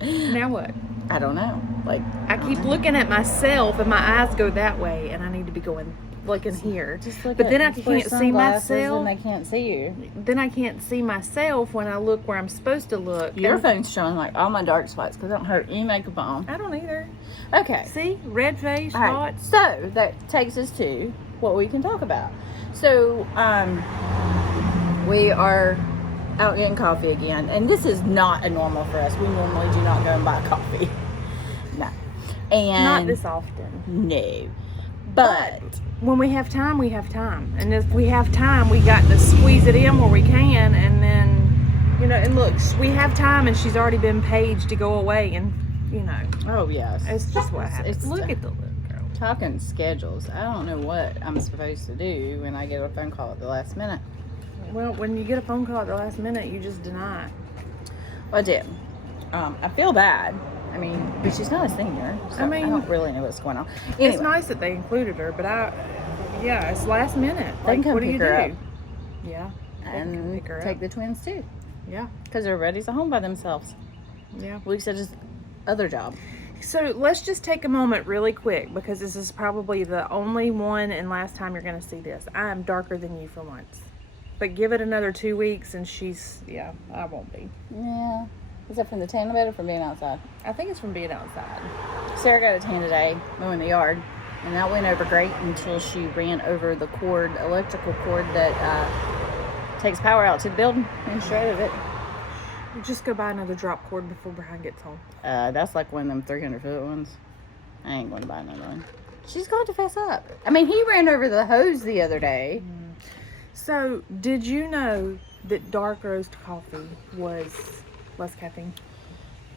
Now what? I don't know. Like, I keep looking at myself and my eyes go that way, and I need to be looking here. Just look but then I just wear can't see sunglasses myself. and they can't see you. Then I can't see myself when I look where I'm supposed to look. Your phone's showing like all my dark spots because I don't have any makeup on. I don't either. Okay. See? Red face, All right. spots. So that takes us to what we can talk about. So, we are out getting coffee again, and this is not a normal for us. We normally do not go and buy coffee. No. And Not this often. No. But when we have time, we have time. And if we have time, we got to squeeze it in where we can. And then, and look, we have time and she's already been paged to go away. And, oh yes, it's just what happens. Look at the little girl. Talking schedules. I don't know what I'm supposed to do when I get a phone call at the last minute. Well, when you get a phone call at the last minute, you just deny it. Well, I did. I feel bad. I mean, but she's not a senior, so I don't really know what's going on. Anyway, it's nice that they included her, but it's last minute. They can come what do pick you her do? up. Yeah. And pick her take up. the twins too. Yeah. Because everybody's at home by themselves. Yeah. Lisa's other job. So let's just take a moment really quick because this is probably the only one and last time you're going to see this. I am darker than you for once. But give it another 2 weeks and I won't be. Yeah. Is that from the tan bed or from being outside? I think it's from being outside. Sarah got a tan today, mowing the yard, and that went over great until she ran over the electrical cord that takes power out to the building and shredded it. Just go buy another drop cord before Brian gets home. That's like one of them 300-foot ones. I ain't going to buy another one. She's going to fess up. I mean, he ran over the hose the other day. So, did you know that dark roast coffee was less caffeine?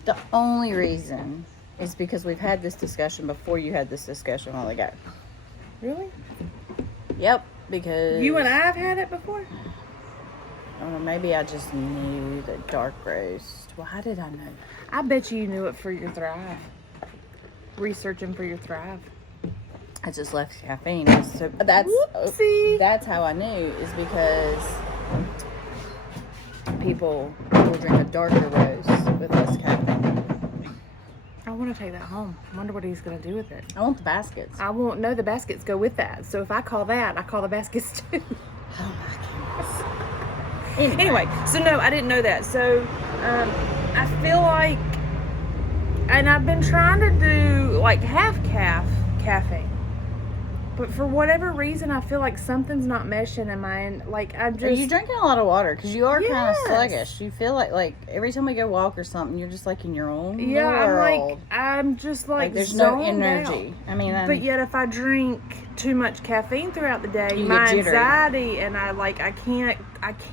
The only reason is because we've had this discussion before you had this discussion a while ago. Really? Yep, because... You and I have had it before? I don't know, maybe I just knew that dark roast. Well, how did I know? I bet you knew it for your Thrive. Researching for your Thrive. I just left caffeine. So Whoopsie. That's how I knew, is because people will drink a darker roast with less caffeine. I want to take that home. I wonder what he's going to do with it. I want the baskets. I won't know the baskets go with that. So if I call that, I call the baskets too. Oh my goodness. Anyway, so no, I didn't know that. So I feel like, and I've been trying to do like half caffeine. But for whatever reason, I feel like something's not meshing in mine. Like, I'm just... Are you drinking a lot of water? Because you are kind of Yes. sluggish. You feel like every time we go walk or something, you're just like in your own Yeah, world. I'm just like there's no zoned energy. out. I mean, But yet if I drink too much caffeine throughout the day, You my get jittery. anxiety and I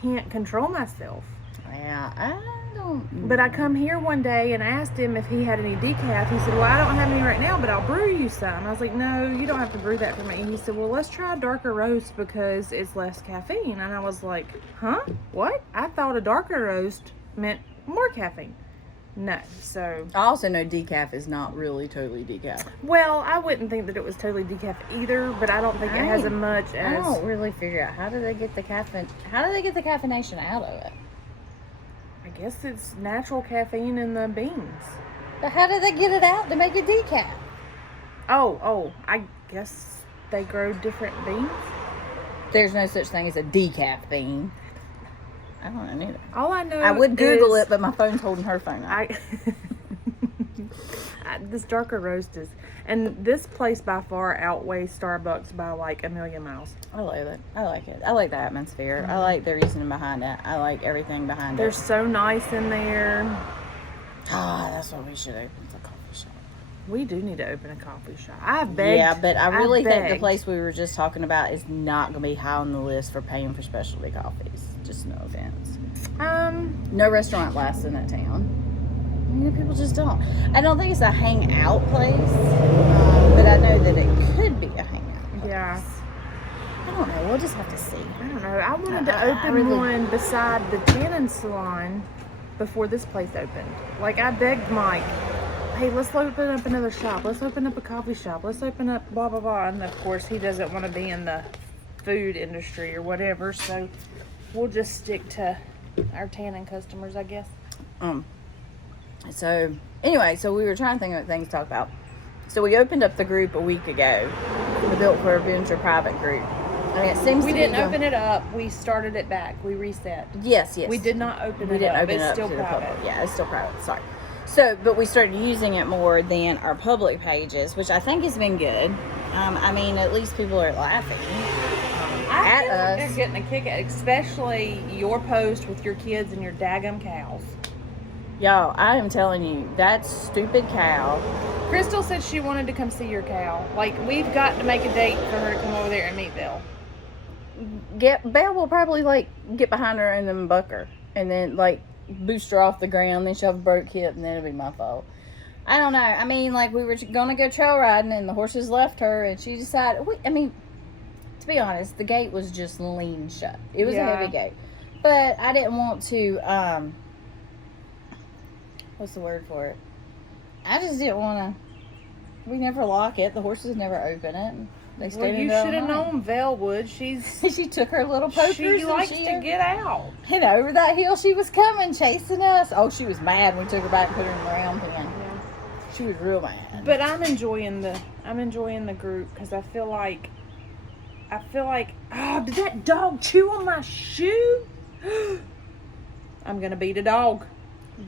can't control myself. yeah, I don't... But I come here one day and asked him if he had any decaf. He said, well, I don't have any right now, but I'll brew you some. I was like, no, you don't have to brew that for me. He said, well, let's try a darker roast because it's less caffeine. And I was like, huh? What? I thought a darker roast meant more caffeine. No. So, I also know decaf is not really totally decaf. well, I wouldn't think that it was totally decaf either, but I don't think it has as much I as... don't really figure out how do they get the caffeination out of it? I guess it's natural caffeine in the beans. But how do they get it out to make it decaf? Oh, I guess they grow different beans. There's no such thing as a decaf bean. I don't know either. All I know I would Google is it, but my phone's holding her phone up. This darker roast is, and this place by far outweighs Starbucks by like a million miles. I love it. I like it. I like the atmosphere. I like the reasoning behind it. I like everything behind They're it. so nice in there. That's what we should open the coffee shop. We do need to open a coffee shop. I begged. Yeah, but I really think the begged. place we were just talking about is not going to be high on the list for paying for specialty coffees. Just no offense. No restaurant lasts in that town. People just don't. I don't think it's a hangout place, but I know that it could be a hangout place. Yeah. I don't know. We'll just have to see. I don't know. I wanted to I open really- one beside the tannin salon before this place opened. Like, I begged Mike, hey, let's open up another shop. Let's open up a coffee shop. Let's open up blah, blah, blah. And, of course, he doesn't want to be in the food industry or whatever. So, we'll just stick to our tannin customers, I guess. So anyway, so we were trying to think of things to talk about. So we opened up the group a week ago, the Built for Adventure private group. I mean, it seems we didn't open it up. We started it back. We reset. Yes. We did not open We it didn't up. open It's it up still to the private. public. Yeah, it's still private. Sorry. So, but we started using it more than our public pages, which I think has been good. I mean, at least people are laughing I at feel like us. they're getting a kick at, especially your post with your kids and your daggum cows. Y'all, I am telling you, that stupid cow. Crystal said she wanted to come see your cow. Like, we've got to make a date for her to come over there and meet Bill. Belle will probably like get behind her and then buck her, and then like boost her off the ground. Then she'll have a broke hip, and then it'll be my fault. I don't know. I mean, like we were gonna go trail riding, and the horses left her, and she decided. I mean, to be honest, the gate was just lean shut. It was a heavy gate, but I didn't want to. What's the word for it? I just didn't want to. We never lock it. The horses never open it. They Well, you should have known Vel would. She took her little pokers. She likes to get out. And over that hill she was coming, chasing us. Oh, she was mad when we took her back and put her in the round pen. Yeah. She was real mad. But I'm enjoying the group because I feel like, oh, did that dog chew on my shoe? I'm gonna beat a dog.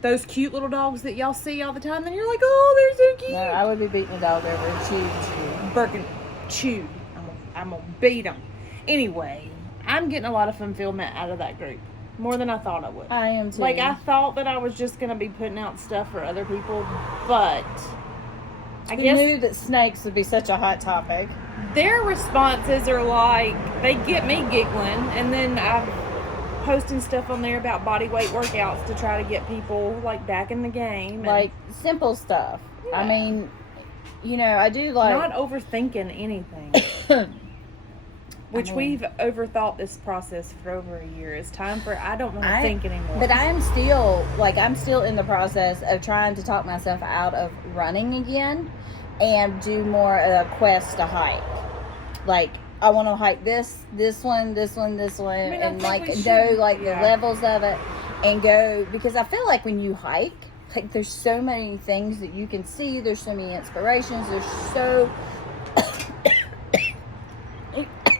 Those cute little dogs that y'all see all the time, and you're like, oh, they're so cute. No, I would be beating a dog over a chew. Birkin chew. I'm gonna beat them. Anyway, I'm getting a lot of fulfillment out of that group. More than I thought I would. I am too. Like, I thought that I was just gonna be putting out stuff for other people, but I Who guess knew that snakes would be such a hot topic? their responses are like, they get me giggling, and then I'm posting stuff on there about body weight workouts to try to get people like back in the game. And Like simple stuff. Yeah. I mean, you know, I do like not overthinking anything. Which we've overthought this process for over a year. It's time for, I don't want to think anymore. But I'm still in the process of trying to talk myself out of running again and do more of a quest to hike. Like, I want to hike this one, I and think like we go should, like the levels of it and go, because I feel like when you hike, like there's so many things that you can see, there's so many inspirations, there's so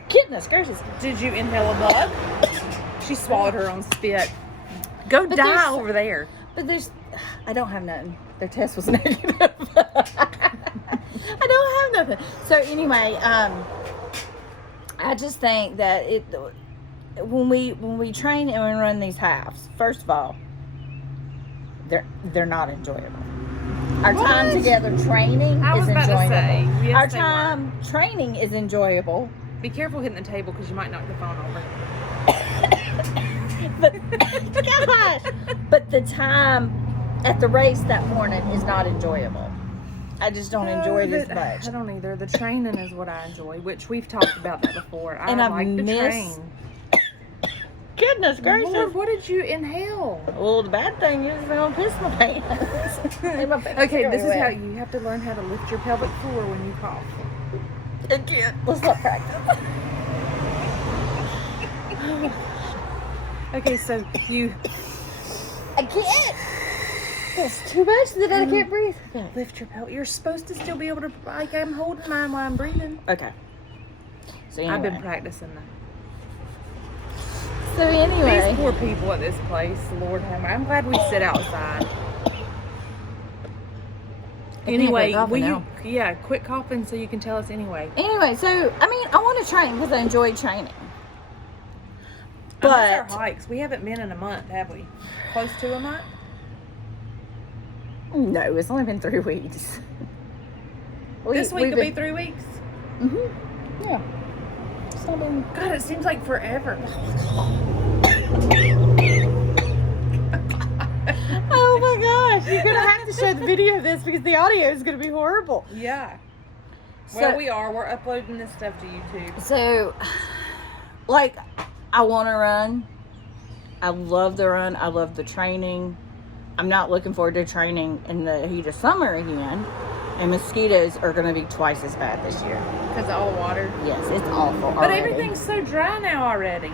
goodness gracious. Did you inhale a bug? She swallowed her own spit. Go But die there's- over there. But I don't have nothing. Their test was negative. I don't have nothing. So anyway, I just think that when we train and we run these halves, first of all, they're not enjoyable. Our time together training I was is about to enjoyable. say, yes, Our they time training is enjoyable. Be careful hitting the table because you might knock the phone over. But gosh, but the time at the race that morning is not enjoyable. I just don't enjoy it as much. I don't either. The training is what I enjoy, which we've talked about that before. And I I've like to missed- train. Goodness gracious. Lord, what did you inhale? Well, the bad thing is I'm gonna piss my pants. And my pants Okay, are this is wet. how you have to learn how to lift your pelvic floor when you cough. Again, let's not practice. Okay, so you I can't. It's too much that I can't breathe. Okay. lift your pelvic. You're supposed to still be able to, like, I'm holding mine while I'm breathing. Okay. So anyway. I've been practicing that. So anyway. These poor people at this place, Lord have mercy. I'm glad we sit outside. Anyway, coughing will you? now. Yeah, quit coughing so you can tell us anyway. Anyway, so I mean, I want to train because I enjoy training. I miss our But hikes. We haven't been in a month, have we? Close to a month. no, it's only been 3 weeks. This week will be 3 weeks. Yeah. It's not been. God, it seems like forever. Oh my gosh! You're gonna have to show the video of this because the audio is gonna be horrible. Yeah. So- Well, we are. We're uploading this stuff to YouTube. So, like, I want to run. I love the run. I love the training. I'm not looking forward to training in the heat of summer again. And mosquitoes are going to be twice as bad this year. Because of all water. Yes, it's awful. But already. everything's so dry now already.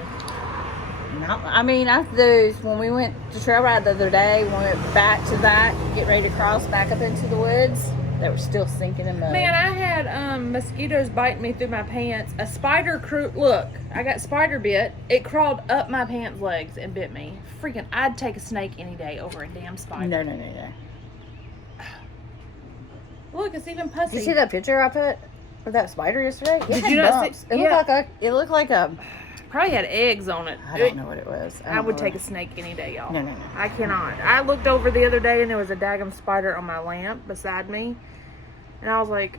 No, I mean, after those, when we went to trail ride the other day, when we went back to that, get ready to cross back up into the woods, they were still sinking in mud. Man, I had mosquitoes biting me through my pants. A spider look, I got spider bit. It crawled up my pants legs and bit me. Freaking, I'd take a snake any day over a damn spider. No. Look, it's even pussy. Did you see that picture I put of that spider yesterday? It Did had you not bumps. see? It looked like a. Probably had eggs on it. I don't know what it was. I would take a snake any day, y'all. No. I cannot. I looked over the other day and there was a daggum spider on my lamp beside me. And I was like,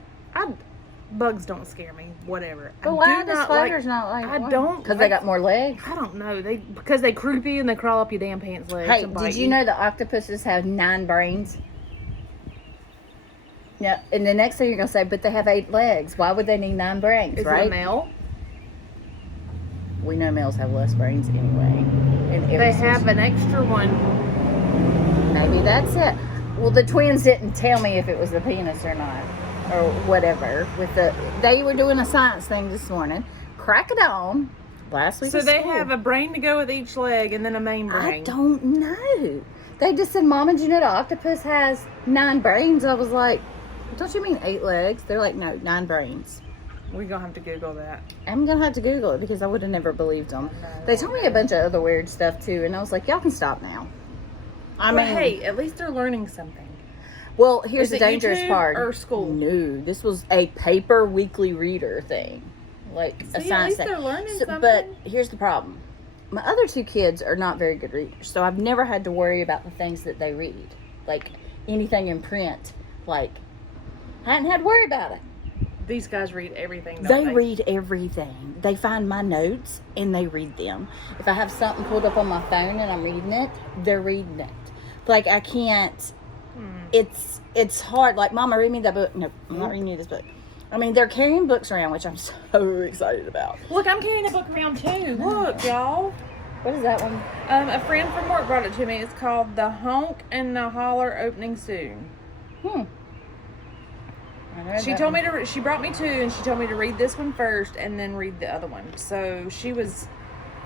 bugs don't scare me. Whatever. But why do spiders not like? I don't. Because they got more legs. I don't know. Because they creepy and they crawl up your damn pants legs. Hey, and bite did you know that octopuses have 9 brains? Yeah, and the next thing you're gonna say, but they have 8 legs. Why would they need 9 brains? Is right? it a male? We know males have less brains anyway. They have an extra one. Maybe that's it. Well, the twins didn't tell me if it was the penis or not, or whatever. They were doing a science thing this morning. Crack it on. Last week. So they have a brain to go with each leg and then a main brain. I don't know. They just said, Mama, did you know the octopus has 9 brains? I was like, don't you mean 8 legs? They're like, no, 9 brains. We're going to have to Google that. I'm going to have to Google it because I would have never believed them. They told me a bunch of other weird stuff too, and I was like, y'all can stop now. I mean, hey, at least they're learning something. Well, here's the Is it dangerous YouTube part. or school? No, this was a paper weekly reader thing. Like a See, science at least thing. they're learning something. But here's the problem. My other 2 kids are not very good readers, so I've never had to worry about the things that they read. Like anything in print. Like, I hadn't had to worry about it. These guys read everything, They read everything. They find my notes and they read them. If I have something pulled up on my phone and I'm reading it, they're reading it. Like, I can't. It's hard. Like, Mama, read me that book. No, I'm not reading you this book. I mean, they're carrying books around, which I'm so excited about. Look, I'm carrying a book around too. Look, y'all. What is that one? A friend from work brought it to me. It's called The Honk and the Holler Opening Soon. She told me to. She brought me 2, and she told me to read this one first, and then read the other one. So she was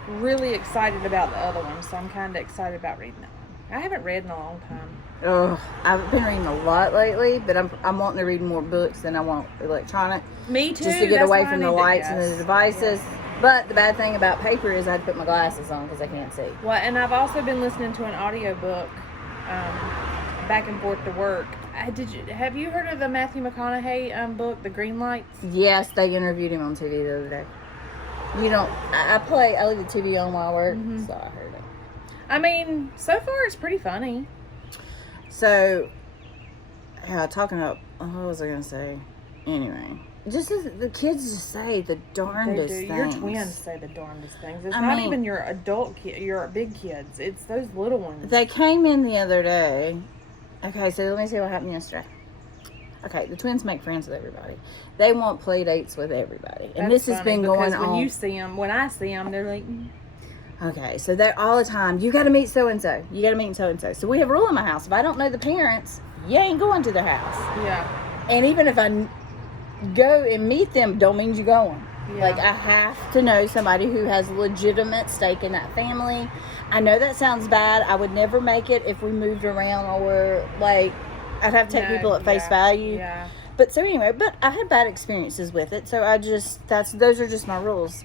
really excited about the other one. So I'm kind of excited about reading that one. I haven't read in a long time. Oh, I've been reading a lot lately, but I'm wanting to read more books than I want electronic. Me too. Just to get away from the lights and the devices. Yeah. But the bad thing about paper is I had to put my glasses on because I can't see. Well, and I've also been listening to an audiobook back and forth to work. Have you heard of the Matthew McConaughey book, The Green Lights? Yes, they interviewed him on TV the other day. I leave the TV on while I work, so I heard it. I mean, so far it's pretty funny. So, talking about, what was I going to say? Anyway, just the kids just say the darndest things. Your twins say the darndest things. It's not even your adult your big kids. It's those little ones. They came in the other day. Okay, so let me see what happened yesterday. Okay, the twins make friends with everybody. They want play dates with everybody. And this has been going on. When I see them, they're like... Okay, so they're all the time, you got to meet so-and-so. You got to meet so-and-so. So we have a rule in my house. If I don't know the parents, you ain't going to their house. Yeah. And even if I go and meet them, don't mean you're going. Yeah. Like, I have to know somebody who has legitimate stake in that family. I know that sounds bad. I would never make it if we moved around or, like, I'd have to take people at face value. Yeah. But so anyway, I had bad experiences with it. So those are just my rules.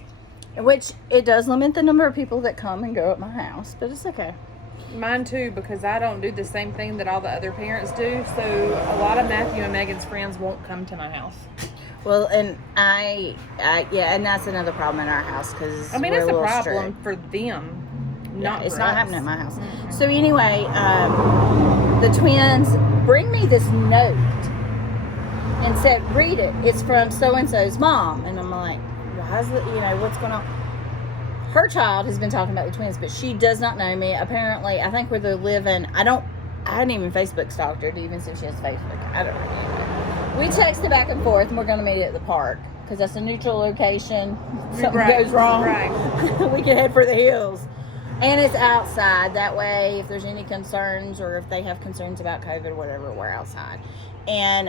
Which, it does limit the number of people that come and go at my house, but it's okay. Mine too, because I don't do the same thing that all the other parents do. So a lot of Matthew and Megan's friends won't come to my house. Well, and and that's another problem in our house because I mean, it's a problem for them. It's not happening at my house. Mm-hmm. So anyway, the twins bring me this note and said, "Read it. It's from so and so's mom." And I'm like, "Why is it? What's going on?" Her child has been talking about the twins, but she does not know me. Apparently, I think where they're living, I hadn't even Facebook stalked her to even see if she has Facebook. I don't know. We texted back and forth, and we're going to meet at the park because that's a neutral location. Something goes wrong, right. we can head for the hills. And it's outside. That way, if there's any concerns or if they have concerns about COVID or whatever, we're outside. And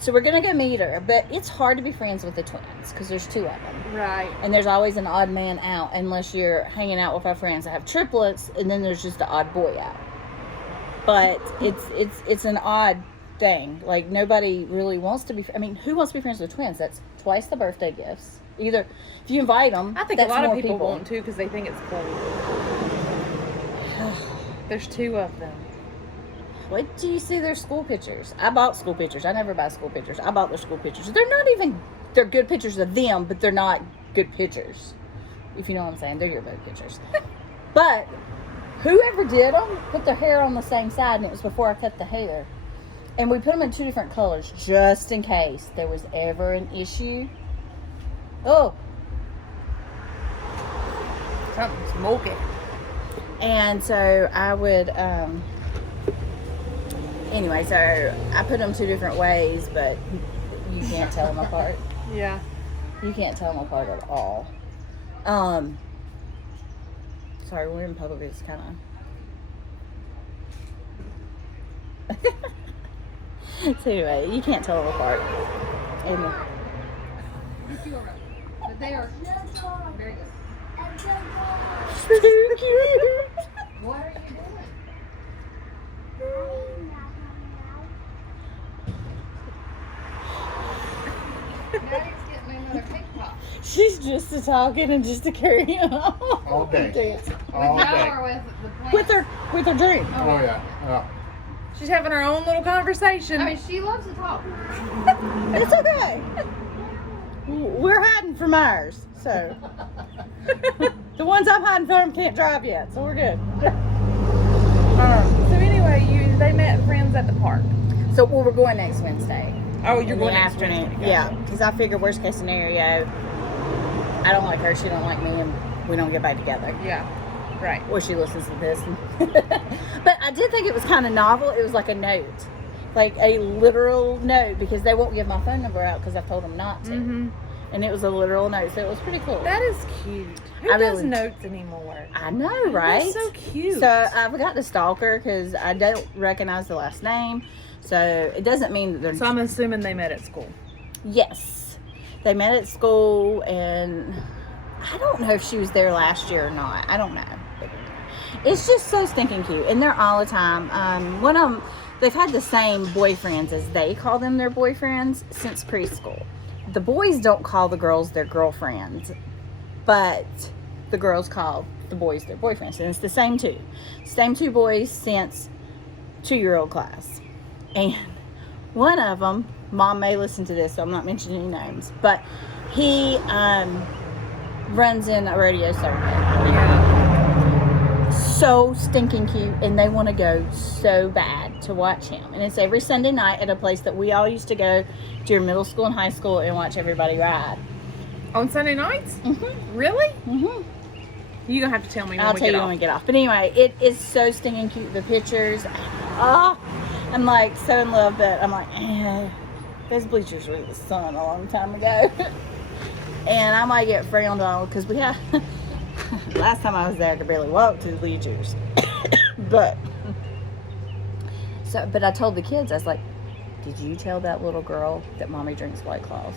so we're going to go meet her. But it's hard to be friends with the twins because there's 2 of them. Right. And there's always an odd man out unless you're hanging out with our friends that have triplets, and then there's just an odd boy out. But it's an odd thing. Like, nobody really wants to be... I mean, who wants to be friends with twins? That's twice the birthday gifts. Either... If you invite them, I think a lot of people want to because they think it's cool. There's 2 of them. What do you see their school pictures? I bought school pictures. I never buy school pictures. I bought their school pictures. They're not even... They're good pictures of them, but they're not good pictures. If you know what I'm saying. They're your good pictures. But whoever did them put their hair on the same side, and it was before I cut the hair. And we put them in 2 different colors just in case there was ever an issue. Oh. Something's smoking. And so I would, anyway, so I put them 2 different ways, but you can't tell them apart. Yeah. You can't tell them apart at all. Sorry, we're in public, it's kind of... So anyway, you can't tell them apart. And, But they are very good. so cute. What are you doing? Now he's getting another cake pop. She's just a talking and just a carry on. All day. Dance. All With day. Mel or with the plant? With her drink. Oh yeah. She's having her own little conversation. I mean, she loves to talk. It's okay. We're hiding from ours, so the ones I'm hiding from can't drive yet, so we're good. So anyway, they met friends at the park. So we're going next Wednesday. Oh, in you're the going next afternoon. Wednesday. Yeah, because I figure worst case scenario, I don't like her, she don't like me, and we don't get back together. Yeah. Right. Or she listens to this. But I did think it was kind of novel. It was like a note. Like a literal note, because they won't give my phone number out because I've told them not to. Mm-hmm. And it was a literal note, so it was pretty cool. That is cute. Who I does really- notes anymore? I know, right? That's so cute. So I forgot to stalk her because I don't recognize the last name. So it doesn't mean that they're... So I'm assuming they met at school. Yes. They met at school, and I don't know if she was there last year or not. I don't know. It's just so stinking cute. And they're all the time. One of them, they've had the same boyfriends, as they call them, their boyfriends, since preschool. The boys don't call the girls their girlfriends, but the girls call the boys their boyfriends. And it's the same 2. Same 2 boys since 2-year-old class. And one of them, Mom may listen to this, so I'm not mentioning any names, but he runs in a radio circuit. Yeah. So stinking cute, and they want to go so bad to watch him. And it's every Sunday night at a place that we all used to go during middle school and high school and watch everybody ride. On Sunday nights? Mm-hmm. Really? Mm-hmm. You're going to have to tell me when I'll we tell get you off. when we get off. But anyway, it is so stinking cute. The pictures. Oh, I'm like so in love that I'm like, those bleachers were in the sun a long time ago. And I might get frowned on because we have... Last time I was there, I could barely walk to the bleachers. But I told the kids, I was like, did you tell that little girl that Mommy drinks White Claws?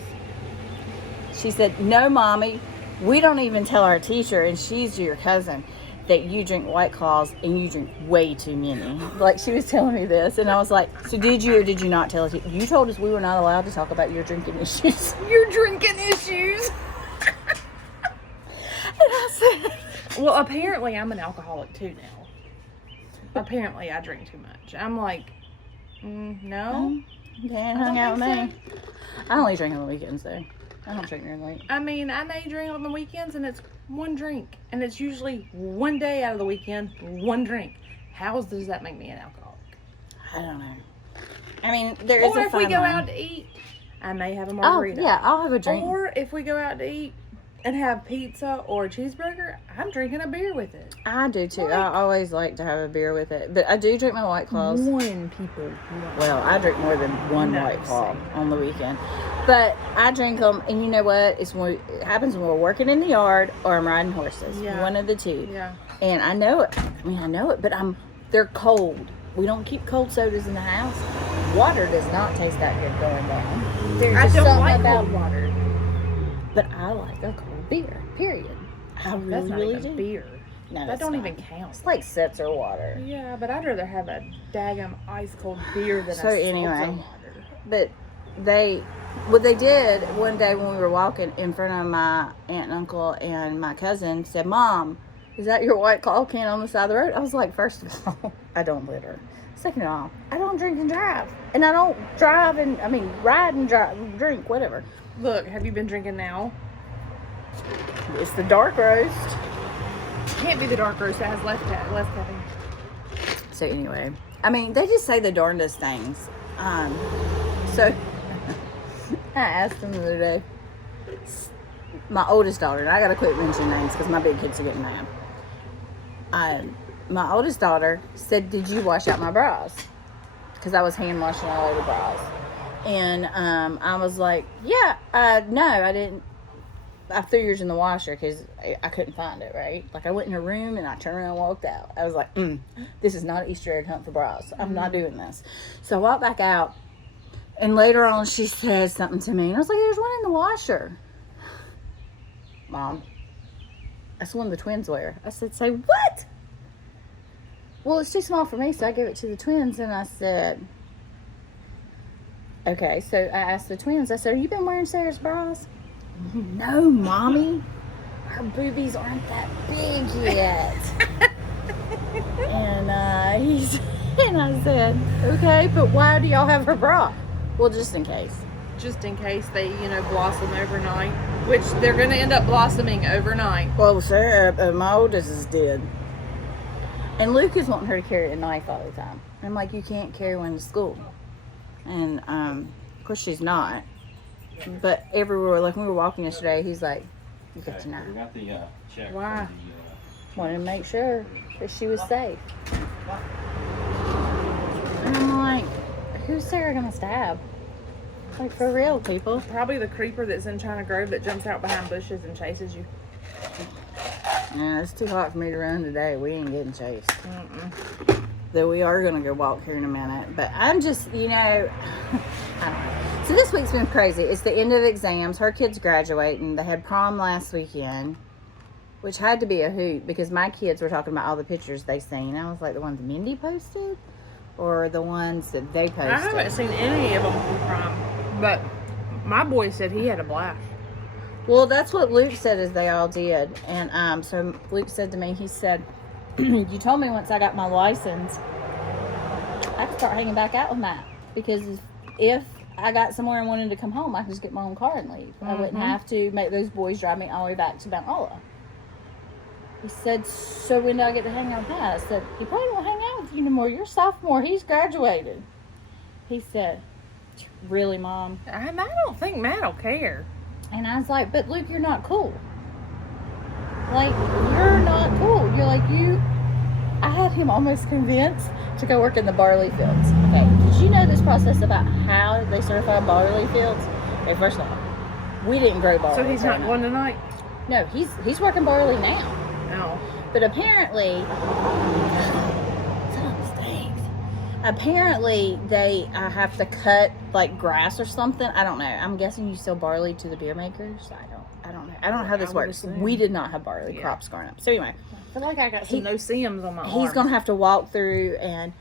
She said, no, Mommy, we don't even tell our teacher, and she's your cousin, that you drink White Claws and you drink way too many. Like, she was telling me this, and I was like, so did you or did you not tell us? You told us we were not allowed to talk about your drinking issues. Your drinking issues. And I said, Well, apparently I'm an alcoholic too now. Apparently I drink too much. I'm like, no. Dan hung out with me. I only drink on the weekends, though. I don't drink during the week. I mean, I may drink on the weekends, and it's one drink. And it's usually one day out of the weekend, one drink. How does that make me an alcoholic? I don't know. I mean, there is Or a if we fine go line. out to eat, I may have a Oh, margarita. yeah, I'll have a drink. Or if we go out to eat and have pizza or a cheeseburger, I'm drinking a beer with it. I do, too. Like- I always like to have a beer with it. But I do drink my White Claws. One people. Well, I drink more than one No, White Claw same. on the weekend. But I drink them, and you know what? It happens when we're working in the yard or I'm riding horses. Yeah. One of the 2. Yeah. And I know it. I know it, but they're cold. We don't keep cold sodas in the house. Water does not taste that good going down. There's I just don't something like about cold water. But I like a cold beer. Period. I really, That's not really even do. beer. No, That it's don't not. even count. It's like seltzer water. Yeah, but I'd rather have a daggum ice cold beer than So a anyway. seltzer water. But what they did one day when we were walking in front of my aunt and uncle and my cousin said, "Mom, is that your White Claw can on the side of the road?" I was like, first of all, I don't litter. Second of all, I don't drink and drive. And I don't ride and drive, drink, whatever. Look, have you been drinking now? It's the dark roast. Can't be the dark roast that has less caffeine. So anyway, they just say the darndest things. So I asked them the other day, my oldest daughter, and I gotta quit mentioning names because my big kids are getting mad. My oldest daughter said, "Did you wash out my bras?" Because I was hand washing all the bras. And I was like, "Yeah, no, I didn't. I threw yours in the washer because I couldn't find it, right? Like, I went in her room and I turned around and walked out. I was like, this is not an Easter egg hunt for bras. I'm not doing this." So I walked back out, and later on she said something to me, and I was like, "There's one in the washer." "Mom, that's the one the twins wear." I said, "Say what?" "Well, it's too small for me, so I gave it to the twins." And I said, okay. So I asked the twins, I said, "Have you been wearing Sarah's bras?" "No, Mommy. Her boobies aren't that big yet." and I said, "Okay, but why do y'all have her bra?" "Well, just in case." Just in case they, blossom overnight. Which they're going to end up blossoming overnight. Well, Sarah, my oldest is dead. And Luke is wanting her to carry a knife all the time. I'm like, "You can't carry one to school." And, of course, she's not. But everywhere, like when we were walking yesterday, he's like, "You got your knife." We got the check. Why? Wanted to make sure that she was safe. And I'm like, who's Sarah gonna stab? Like, for real, people. Probably the creeper that's in China Grove that jumps out behind bushes and chases you. Yeah, it's too hot for me to run today. We ain't getting chased. Mm-mm. Though we are gonna go walk here in a minute. But I'm just, I don't know. So this week's been crazy. It's the end of exams. Her kid's graduating. They had prom last weekend, which had to be a hoot because my kids were talking about all the pictures they seen. I was like, the ones Mindy posted or the ones that they posted? I haven't seen any of them from prom, but my boy said he had a blast. Well, that's what Luke said is they all did. And so Luke said to me, he said, "You told me once I got my license, I could start hanging back out with Matt. Because if I got somewhere and wanted to come home, I could just get my own car and leave. I wouldn't have to make those boys drive me all the way back to Mount Ola." He said, "So when do I get to hang out with Matt?" I said, "He probably won't hang out with you anymore. You're a sophomore. He's graduated." He said, "Really, Mom?" I don't think Matt will care. And I was like, "But Luke, you're not cool. Like, you're not cool. You're like, I had him almost convinced to go work in the barley fields." Okay, did you know this process about how they certify barley fields? Okay, first of all, we didn't grow barley. So he's not going tonight? No, he's working barley now. No. But apparently, they have to cut like grass or something. I don't know. I'm guessing you sell barley to the beer makers. I don't know. I don't know how this I would works. assume. We did not have barley crops growing up. So anyway, I feel like I got some no-see-ums on my arm. he's gonna have to walk through, and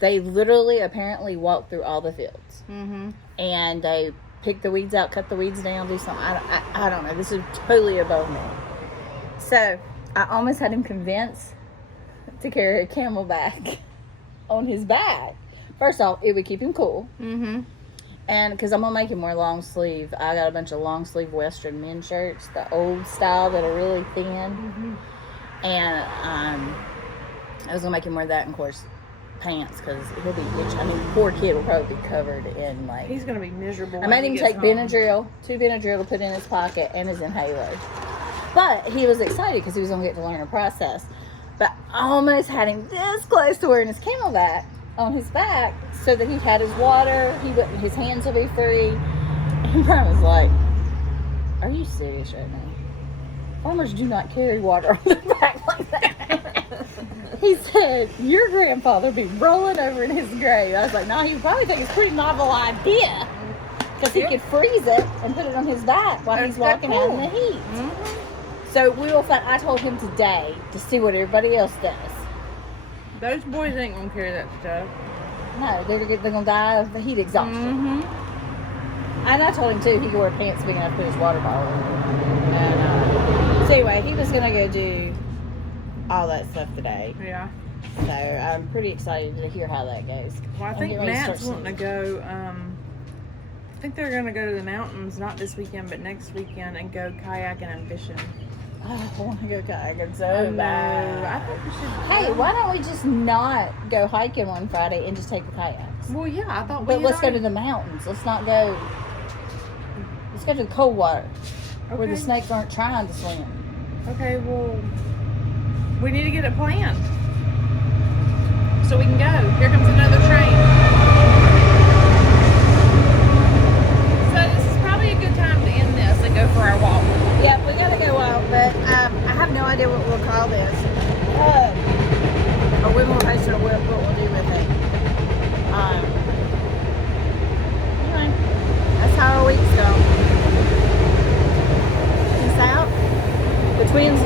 they literally apparently walk through all the fields, and they pick the weeds out, cut the weeds down, do something. I don't know. This is totally above me. So I almost had him convinced to carry a Camelback on his back. First off, it would keep him cool. And because I'm going to make him wear long sleeve. I got a bunch of long sleeve Western men's shirts, the old style that are really thin. And I was going to make him wear that, and of course, pants, because he'll be itchy. Poor kid will probably be covered in like... He's going to be miserable. I made him take Benadryl, 2 Benadryl to put in his pocket, and his inhaler. But he was excited because he was going to get to learn a process. But I almost had him this close to wearing his Camelback on his back so that he had his water, his hands will be free. And Brian was like, "Are you serious right now?" farmers do not carry water on their back like that. He said, your grandfather be rolling over in his grave. I was like, no, he probably think it's a pretty novel idea. Because he could freeze it and put it on his back while he's walking out in the heat. Mm-hmm. So we will find, I told him today to see what everybody else does. Those boys ain't gonna carry that stuff. No, they're going to die of the heat exhaustion. Mm-hmm. And I told him too, he could wear pants big enough to put his water bottle in. And so anyway, he was going to go do all that stuff today. Yeah. So I'm pretty excited to hear how that goes. Well, I I'm think getting ready to Matt's start wanting to go. I think they're gonna go to the mountains, not this weekend, but next weekend, and go kayaking and fishing. Oh, I want to go kayaking so I know. bad. I think we should. Hey, go. why don't we just not go hiking one Friday and just take the kayaks? Well, yeah, I thought. But we let's go already- to the mountains. Let's not go. Let's go to the cold water where the Okay. snakes aren't trying to swim. Okay, well, we need to get it planned so we can go. Here comes another train. So this is probably a good time to end this and go for our walk. Yeah, we gotta go out, but I have no idea what we'll call this. Or when we'll post it or what we'll do with it. Anyway, that's how our week's going. Peace out. The twins